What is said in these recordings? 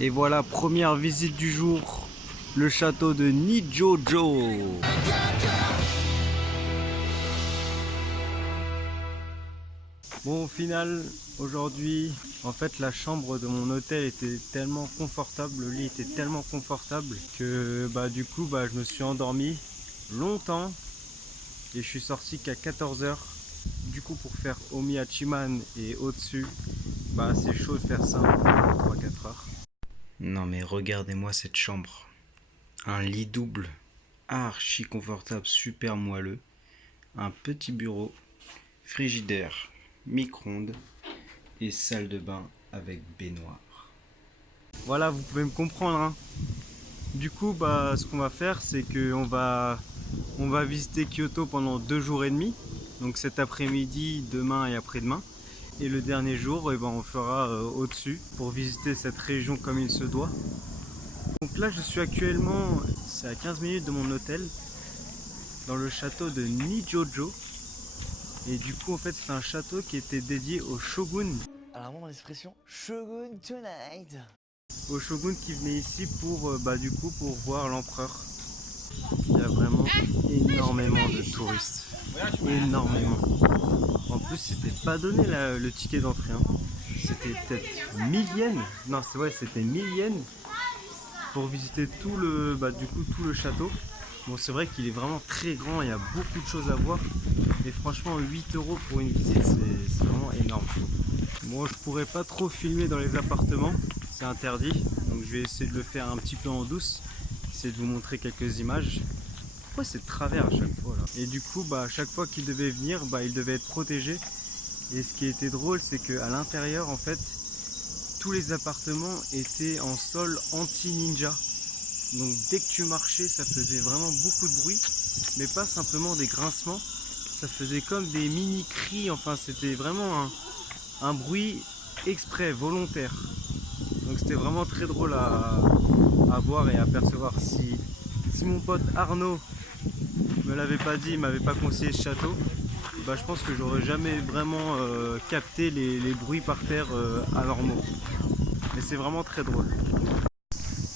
Et voilà, première visite du jour, le château de Nijojo. Bon, au final, aujourd'hui, en fait, la chambre de mon hôtel était tellement confortable, le lit était tellement confortable que du coup, je me suis endormi longtemps et je suis sorti qu'à 14 heures. Du coup, pour faire Omiyachiman et au-dessus, c'est chaud de faire ça en 3-4 heures. Non mais regardez-moi cette chambre. Un lit double, archi confortable, super moelleux. Un petit bureau, frigidaire, micro-ondes et salle de bain avec baignoire. Voilà, vous pouvez me comprendre, hein. Du coup, ce qu'on va faire, c'est qu'on va visiter Kyoto pendant 2 jours et demi. Donc cet après-midi, demain et après-demain. Et le dernier jour, on fera au-dessus pour visiter cette région comme il se doit. Donc là, je suis actuellement, c'est à 15 minutes de mon hôtel, dans le château de Nijojo. Et du coup, en fait, c'est un château qui était dédié au shogun. Alors moi, l'expression Shogun Tonight. Au shogun qui venait ici pour, pour voir l'empereur. Il y a vraiment énormément de touristes. Énormément. En plus, c'était pas donné le ticket d'entrée. Hein. C'était peut-être 1000 yens. Non, c'est vrai, c'était 1000 yens pour visiter tout le, tout le château. Bon, c'est vrai qu'il est vraiment très grand, il y a beaucoup de choses à voir. Et franchement, 8 € pour une visite, c'est vraiment énorme. Moi, je pourrais pas trop filmer dans les appartements, c'est interdit. Donc, je vais essayer de le faire un petit peu en douce, essayer de vous montrer quelques images. Pourquoi c'est de travers à chaque fois là? Et du coup, à chaque fois qu'il devait venir, il devait être protégé. Et ce qui était drôle, c'est qu'à l'intérieur, en fait, tous les appartements étaient en sol anti-ninja. Donc dès que tu marchais, ça faisait vraiment beaucoup de bruit, mais pas simplement des grincements, ça faisait comme des mini cris, enfin c'était vraiment un bruit exprès, volontaire. Donc c'était vraiment très drôle à voir et à percevoir. Si mon pote Arnaud me l'avait pas dit, il m'avait pas conseillé ce château, je pense que j'aurais jamais vraiment capté les bruits par terre anormaux. Mais c'est vraiment très drôle.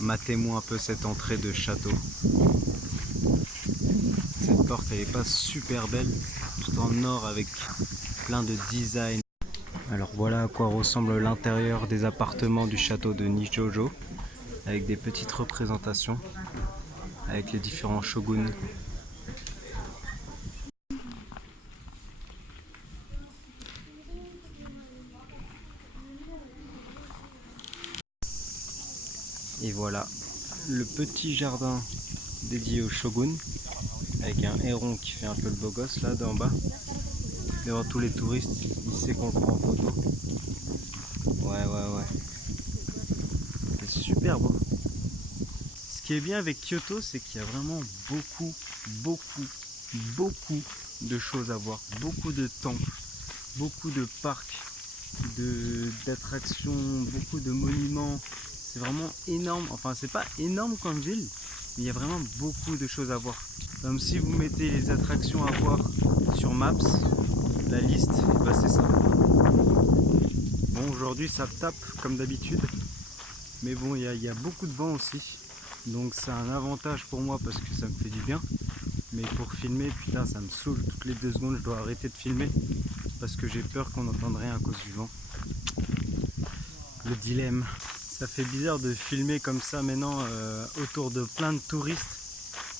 Matez-moi un peu cette entrée de château. Cette porte elle est pas super belle, tout en or avec plein de design. Alors voilà à quoi ressemble l'intérieur des appartements du château de Nijojo, avec des petites représentations, avec les différents shoguns. Et voilà, le petit jardin dédié au shogun, avec un héron qui fait un peu le beau gosse là d'en bas. Devant tous les touristes, il sait qu'on le prend en photo. Ouais. C'est super beau. Ce qui est bien avec Kyoto, c'est qu'il y a vraiment beaucoup de choses à voir. Beaucoup de temples, beaucoup de parcs, d'attractions, beaucoup de monuments. C'est vraiment énorme. Enfin, c'est pas énorme comme ville, mais il y a vraiment beaucoup de choses à voir. Comme si vous mettez les attractions à voir sur Maps, la liste, c'est ça. Bon, aujourd'hui ça tape comme d'habitude, mais bon, il y a beaucoup de vent aussi, donc c'est un avantage pour moi parce que ça me fait du bien. Mais pour filmer, putain, ça me saoule. Toutes les 2 secondes, je dois arrêter de filmer parce que j'ai peur qu'on n'entende rien à cause du vent. Le dilemme. Ça fait bizarre de filmer comme ça maintenant autour de plein de touristes.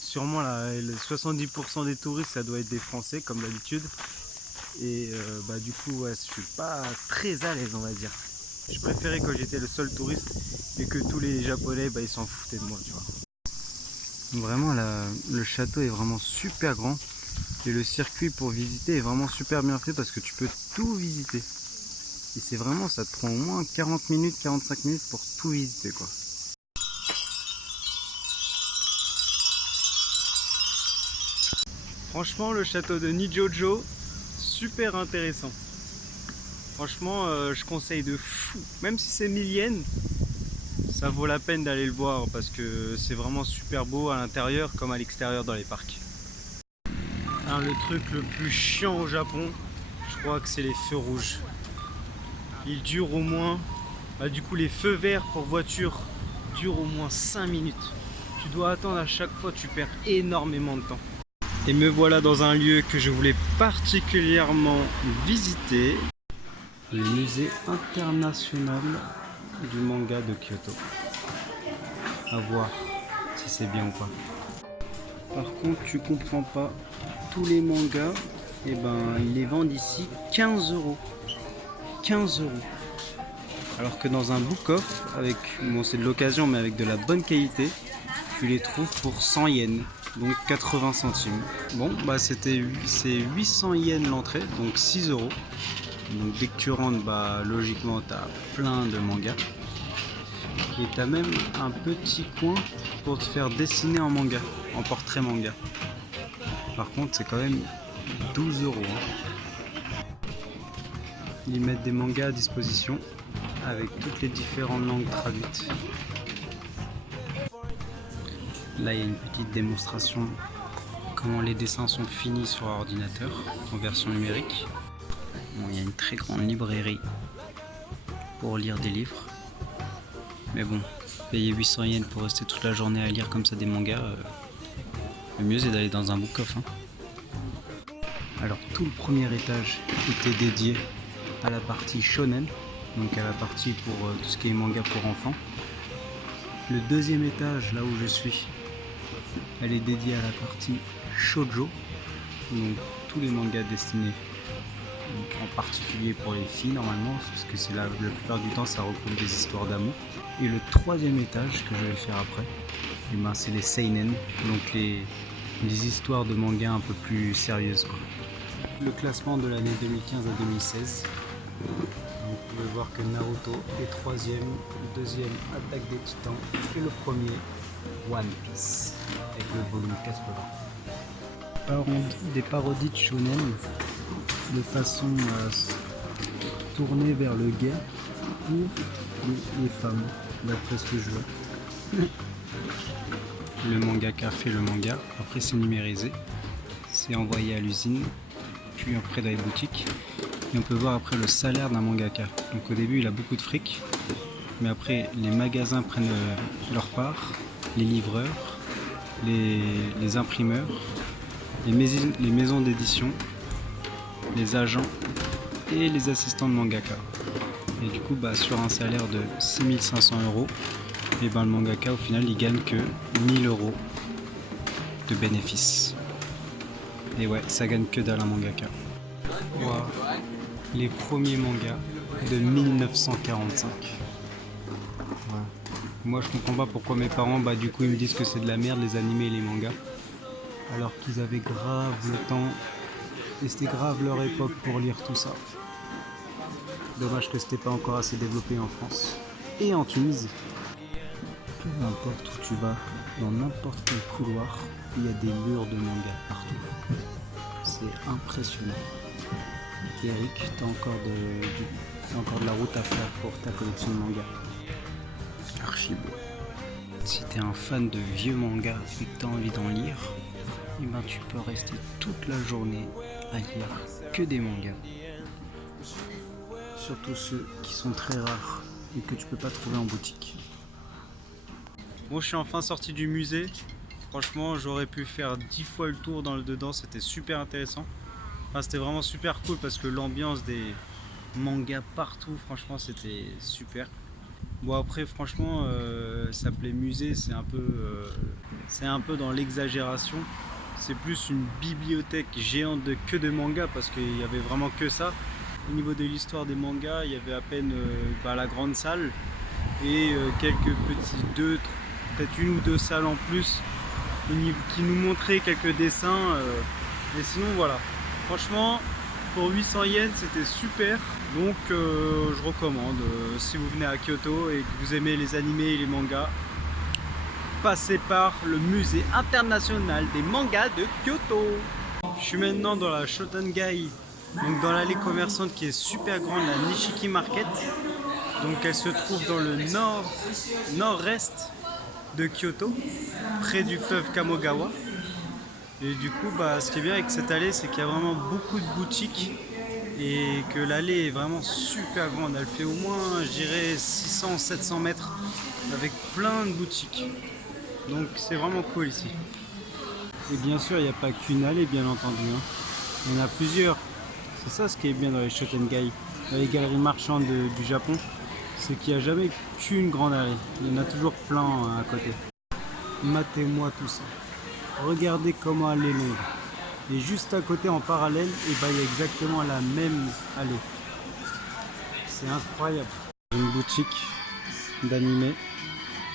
Sûrement 70% des touristes, ça doit être des Français comme d'habitude. Et du coup, je suis pas très à l'aise, on va dire. Je préférais quand j'étais le seul touriste et que tous les Japonais, ils s'en foutaient de moi, tu vois. Vraiment, le château est vraiment super grand et le circuit pour visiter est vraiment super bien fait parce que tu peux tout visiter. Et c'est vraiment, ça te prend au moins 40 minutes, 45 minutes pour tout visiter, quoi. Franchement, le château de Nijojo, super intéressant. Franchement, je conseille de fou. Même si c'est 1000 yens, ça vaut la peine d'aller le voir parce que c'est vraiment super beau à l'intérieur comme à l'extérieur dans les parcs. Alors, le truc le plus chiant au Japon, je crois que c'est les feux rouges. Ils durent au moins Du coup les feux verts pour voiture durent au moins 5 minutes. Tu dois attendre à chaque fois, tu perds énormément de temps. Et me voilà dans un lieu que je voulais particulièrement visiter. Le musée international du manga de Kyoto. À voir si c'est bien ou pas. Par contre, tu comprends pas, tous les mangas, et ils les vendent ici 15 €. 15 €. Alors que dans un book-off, avec, bon c'est de l'occasion mais avec de la bonne qualité, tu les trouves pour 100 yens, donc 80 centimes. Bon, c'est 800 yens l'entrée, donc 6 €. Donc dès que tu rentres, logiquement tu as plein de mangas. Et tu as même un petit coin pour te faire dessiner en manga, en portrait manga. Par contre c'est quand même 12 €. Ils mettent des mangas à disposition avec toutes les différentes langues traduites. Là il y a une petite démonstration comment les dessins sont finis sur ordinateur en version numérique. Bon, il y a une très grande librairie pour lire des livres. Mais bon, payer 800 yens pour rester toute la journée à lire comme ça des mangas, le mieux c'est d'aller dans un book-off. Alors tout le premier étage était dédié à la partie shonen, donc à la partie pour tout ce qui est manga pour enfants. Le deuxième étage, là où je suis, elle est dédiée à la partie shoujo, donc tous les mangas destinés en particulier pour les filles normalement, parce que c'est la plupart du temps ça regroupe des histoires d'amour. Et le troisième étage que je vais faire après, c'est les seinen, donc les histoires de mangas un peu plus sérieuses, quoi. Le classement de l'année 2015 à 2016. Vous pouvez voir que Naruto est 3e, le 2e Attaque des Titans et le premier One Piece avec le volume 80. Des parodies de shonen de façon tournée vers le gay ou les femmes, d'après ce que je vois. Le mangaka fait le manga, après c'est numérisé, c'est envoyé à l'usine, puis après dans les boutiques. Et on peut voir après le salaire d'un mangaka. Donc au début il a beaucoup de fric, mais après les magasins prennent leur part, les livreurs, les imprimeurs, les maisons d'édition, les agents et les assistants de mangaka. Et du coup sur un salaire de 6500 €, et le mangaka au final il gagne que 1000 € de bénéfices. Et ouais, ça gagne que dalle un mangaka. Wow. Les premiers mangas de 1945. Ouais. Moi je comprends pas pourquoi mes parents du coup ils me disent que c'est de la merde les animés et les mangas, alors qu'ils avaient grave le temps et c'était grave leur époque pour lire tout ça. Dommage que c'était pas encore assez développé en France et en Tunisie. Peu importe où tu vas, dans n'importe quel couloir, il y a des murs de mangas partout. C'est impressionnant. Eric, t'as encore de la route à faire pour ta collection de mangas. Archi beau. Si t'es un fan de vieux mangas et que t'as envie d'en lire, tu peux rester toute la journée à lire que des mangas. Surtout ceux qui sont très rares et que tu peux pas trouver en boutique. Bon, je suis enfin sorti du musée. Franchement, j'aurais pu faire 10 fois le tour dedans, c'était super intéressant. C'était vraiment super cool parce que l'ambiance des mangas partout, franchement, c'était super. Bon, après, franchement, s'appeler musée, c'est un peu dans l'exagération. C'est plus une bibliothèque géante que de mangas parce qu'il y avait vraiment que ça. Au niveau de l'histoire des mangas, il y avait à peine la grande salle et quelques petits peut-être une ou deux salles en plus qui nous montraient quelques dessins. Mais sinon, voilà. Franchement, pour 800 yens, c'était super. Donc, je recommande. Si vous venez à Kyoto et que vous aimez les animés et les mangas, passez par le musée international des mangas de Kyoto. Je suis maintenant dans la Shotengai, donc dans l'allée commerçante qui est super grande, la Nishiki Market. Donc elle se trouve dans le nord-est de Kyoto, près du fleuve Kamogawa. Et du coup, ce qui est bien avec cette allée, c'est qu'il y a vraiment beaucoup de boutiques et que l'allée est vraiment super grande. Elle fait au moins, je dirais, 600-700 mètres avec plein de boutiques. Donc c'est vraiment cool ici. Et bien sûr, il n'y a pas qu'une allée, bien entendu. Il y en a plusieurs. C'est ça ce qui est bien dans les Shotengai, dans les galeries marchandes du Japon. C'est qu'il n'y a jamais qu'une grande allée. Il y en a toujours plein à côté. Matez-moi tout ça. Regardez comment elle est longue. Et juste à côté en parallèle, il y a exactement la même allée. C'est incroyable. Une boutique d'animé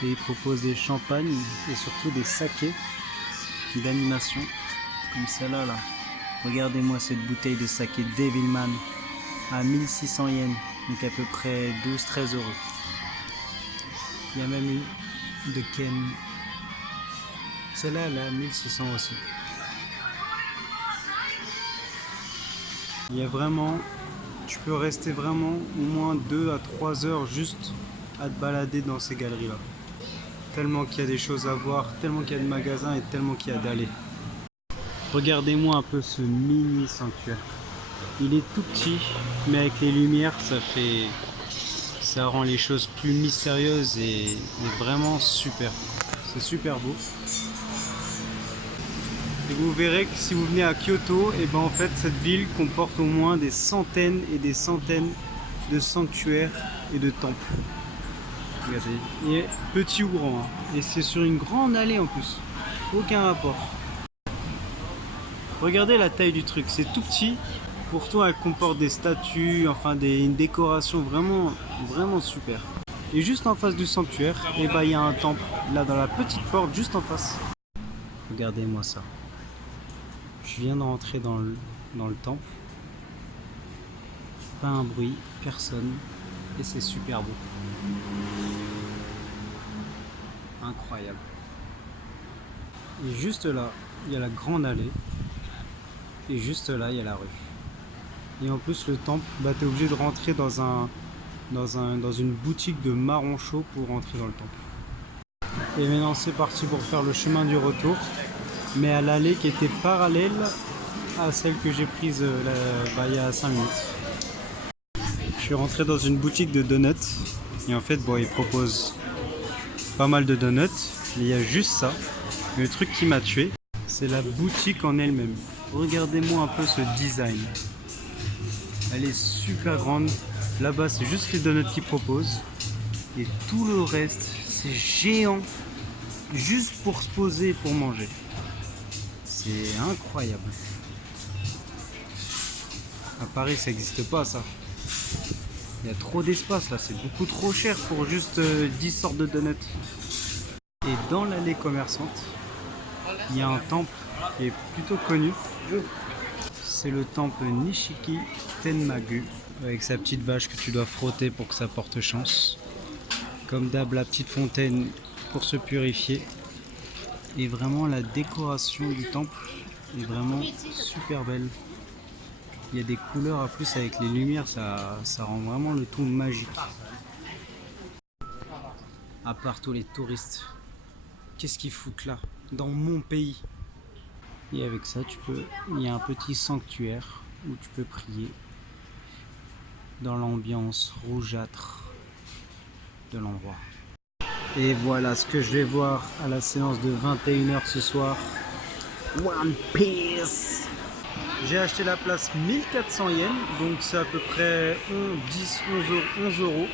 et ils proposent des champagnes et surtout des sakés d'animation comme celle-là là. Regardez-moi cette bouteille de saké Devilman à 1600 yens, donc à peu près 12-13 euros. Il y a même une de Ken. Celle-là elle est à 1600 aussi. Il y a vraiment, tu peux rester vraiment au moins 2 à 3 heures juste à te balader dans ces galeries là. Tellement qu'il y a des choses à voir, tellement qu'il y a de magasins et tellement qu'il y a d'allées. Regardez-moi un peu ce mini sanctuaire. Il est tout petit, mais avec les lumières, ça rend les choses plus mystérieuses et vraiment super. C'est super beau. Et vous verrez que si vous venez à Kyoto, et en fait cette ville comporte au moins des centaines et des centaines de sanctuaires et de temples. Regardez, il est petit ou grand, et c'est sur une grande allée en plus. Aucun rapport. Regardez la taille du truc, c'est tout petit. Pourtant elle comporte des statues, enfin une décoration vraiment, vraiment super. Et juste en face du sanctuaire, il y a un temple, là dans la petite porte juste en face. Regardez-moi ça. Je viens de rentrer dans le temple. Pas un bruit, personne. Et c'est super beau. Incroyable. Et juste là, il y a la grande allée. Et juste là, il y a la rue. Et en plus, le temple, tu es obligé de rentrer dans une boutique de marron chaud pour rentrer dans le temple. Et maintenant, c'est parti pour faire le chemin du retour. Mais à l'allée qui était parallèle à celle que j'ai prise il y a 5 minutes. Je suis rentré dans une boutique de donuts et en fait ils proposent pas mal de donuts, mais il y a juste ça. Le truc qui m'a tué, c'est la boutique en elle-même. Regardez-moi un peu ce design. Elle est super grande. Là-bas c'est juste les donuts qu'ils proposent et tout le reste c'est géant, juste pour se poser et pour manger. C'est incroyable. À Paris, ça n'existe pas ça. Il y a trop d'espace là, c'est beaucoup trop cher pour juste 10 sortes de donuts. Et dans l'allée commerçante, il y a un temple qui est plutôt connu. C'est le temple Nishiki Tenmagu, avec sa petite vache que tu dois frotter pour que ça porte chance. Comme d'hab, la petite fontaine pour se purifier. Et vraiment la décoration du temple est vraiment super belle. Il y a des couleurs en plus avec les lumières, ça rend vraiment le tout magique. À part tous les touristes, qu'est-ce qu'ils foutent là, dans mon pays? Et avec ça, il y a un petit sanctuaire où tu peux prier dans l'ambiance rougeâtre de l'endroit. Et voilà ce que je vais voir à la séance de 21 h ce soir. One Piece. J'ai acheté la place 1400 yens, donc c'est à peu près 11 euros.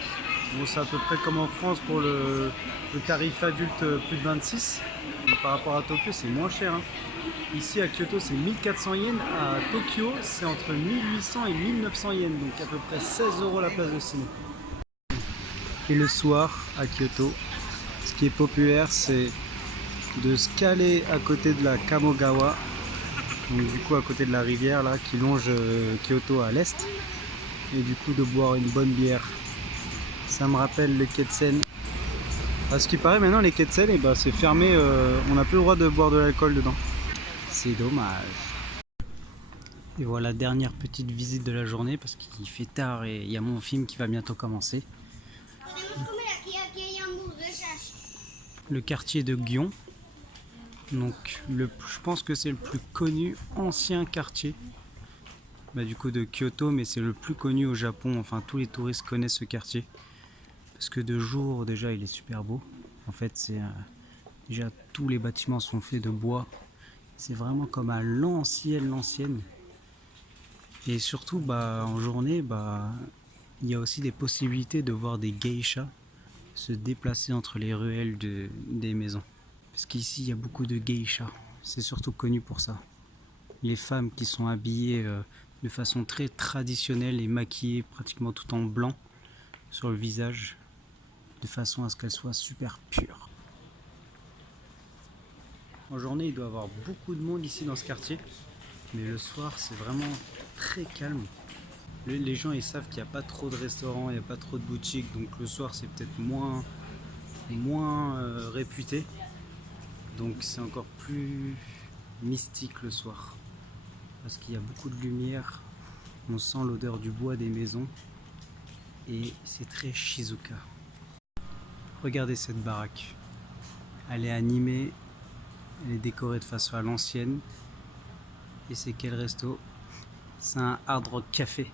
Bon, c'est à peu près comme en France pour le tarif adulte plus de 26. Donc, par rapport à Tokyo, c'est moins cher. Ici à Kyoto, c'est 1400 yens. À Tokyo, c'est entre 1800 et 1900 yens, donc à peu près 16 euros la place de ciné. Et le soir à Kyoto, ce qui est populaire, c'est de se caler à côté de la Kamogawa, donc du coup à côté de la rivière là qui longe Kyoto à l'est, et du coup de boire une bonne bière. Ça me rappelle le Ketsen. À ce qui paraît maintenant les Ketsen, c'est fermé, on n'a plus le droit de boire de l'alcool dedans. C'est dommage. Et voilà, dernière petite visite de la journée parce qu'il fait tard et il y a mon film qui va bientôt commencer. Le quartier de Gion, donc je pense que c'est le plus connu ancien quartier du coup de Kyoto, mais c'est le plus connu au Japon. Enfin, tous les touristes connaissent ce quartier. Parce que de jour, déjà, il est super beau. En fait, c'est déjà tous les bâtiments sont faits de bois. C'est vraiment comme à l'ancienne. Et surtout, en journée, il y a aussi des possibilités de voir des geishas se déplacer entre les ruelles des maisons. Parce qu'ici, il y a beaucoup de geishas. C'est surtout connu pour ça. Les femmes qui sont habillées de façon très traditionnelle et maquillées pratiquement tout en blanc sur le visage, de façon à ce qu'elles soient super pures. En journée, il doit y avoir beaucoup de monde ici dans ce quartier, mais le soir, c'est vraiment très calme. Les gens, ils savent qu'il n'y a pas trop de restaurants, il n'y a pas trop de boutiques, donc le soir, c'est peut-être moins réputé. Donc c'est encore plus mystique le soir, parce qu'il y a beaucoup de lumière, on sent l'odeur du bois des maisons, et c'est très Shizuka. Regardez cette baraque, elle est animée, elle est décorée de façon à l'ancienne, et c'est quel resto? C'est un Hard Rock Café,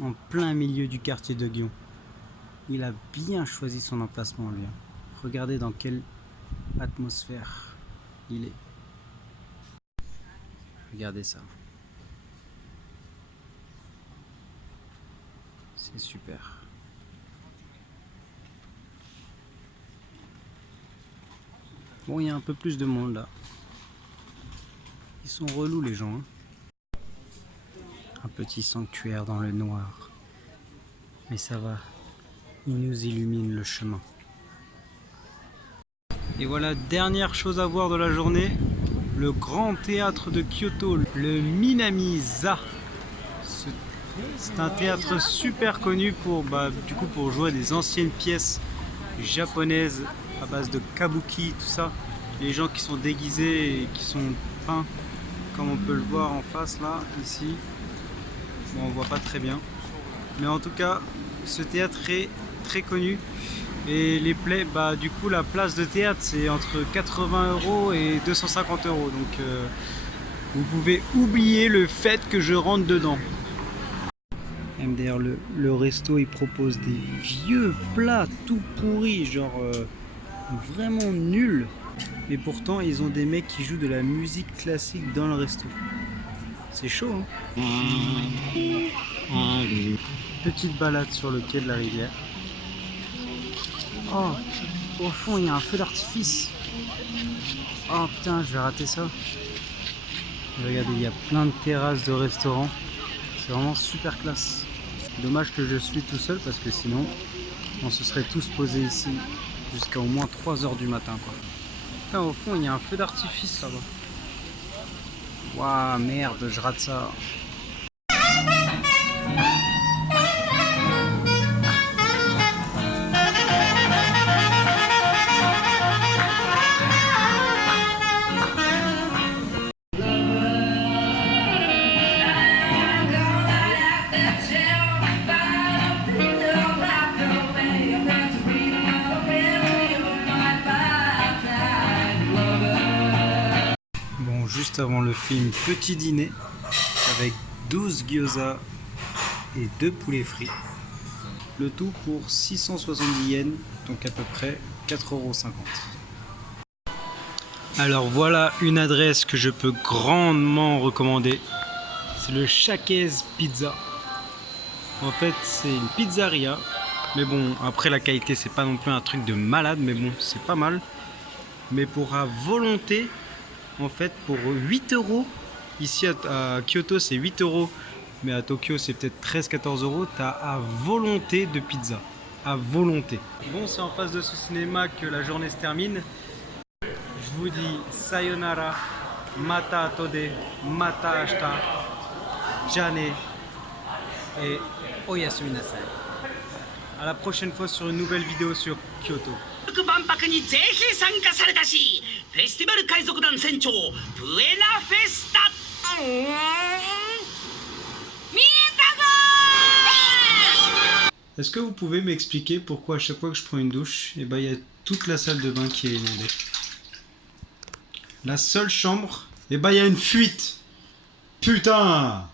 en plein milieu du quartier de Gion. Il a bien choisi son emplacement lui. Regardez dans quelle atmosphère il est. Regardez ça. C'est super. Bon, il y a un peu plus de monde là. Ils sont relous les gens. Un petit sanctuaire dans le noir. Mais ça va. Il nous illumine le chemin. Et voilà, dernière chose à voir de la journée. Le grand théâtre de Kyoto, le Minami-za. C'est un théâtre super connu pour jouer des anciennes pièces japonaises à base de kabuki, tout ça. Les gens qui sont déguisés et qui sont peints, comme on peut le voir en face là, ici. Bon, on voit pas très bien. Mais en tout cas, ce théâtre est très connu. Et les plays, du coup, la place de théâtre, c'est entre 80 € et 250 €. Donc, vous pouvez oublier le fait que je rentre dedans. MDR, le resto, il propose des vieux plats tout pourris, genre vraiment nuls. Et pourtant, ils ont des mecs qui jouent de la musique classique dans le resto. C'est chaud, hein? Petite balade sur le quai de la rivière. Oh, au fond, il y a un feu d'artifice. Oh putain, je vais rater ça. Regardez, il y a plein de terrasses de restaurants. C'est vraiment super classe. Dommage que je suis tout seul parce que sinon, on se serait tous posés ici jusqu'à au moins 3 h du matin, quoi. Putain, au fond, il y a un feu d'artifice là-bas. Waouh, merde, je rate ça. Juste avant le film, petit dîner avec 12 gyoza et 2 poulets frits. Le tout pour 670 yens, donc à peu près 4,50 €. Alors voilà une adresse que je peux grandement recommander. C'est le Shakez Pizza. En fait, c'est une pizzeria. Mais bon, après la qualité, c'est pas non plus un truc de malade, mais bon, c'est pas mal. Mais pour à volonté, en fait, pour 8 €, ici à Kyoto c'est 8 €, mais à Tokyo c'est peut-être 13-14 €, t'as à volonté de pizza. À volonté. Bon, c'est en face de ce cinéma que la journée se termine. Je vous dis sayonara, mata atode, mata ashita, jane et oyasumi nasai. À la prochaine fois sur une nouvelle vidéo sur Kyoto. 万博にぜひ参加されたし、フェスティバル海賊団船長プエナフェスタ。見えたぞー。 Est-ce que vous pouvez m'expliquer pourquoi à chaque fois que je prends une douche, il y a toute la salle de bain qui est inondée? La seule chambre, il y a une fuite. Putain!